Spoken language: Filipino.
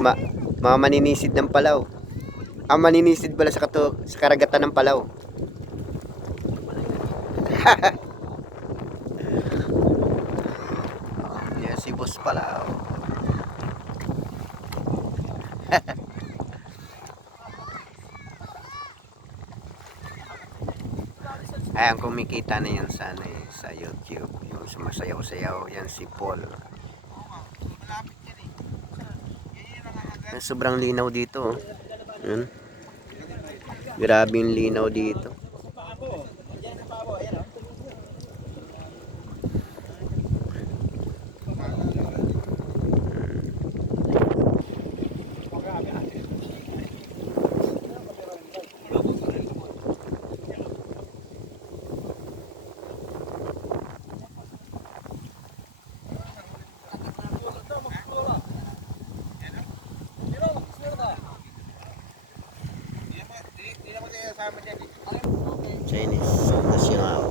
Ma Mga maninisid ng Palaw. Ang maninisid pala sa karagatan ng Palaw. Yan si Boss Palaw. Ayan, kumikita na yan sa, sa YouTube. Yung sumasayaw-sayaw, yan si Paul. Sobrang linaw dito. Yun. Grabe yung linaw dito. Chinese national.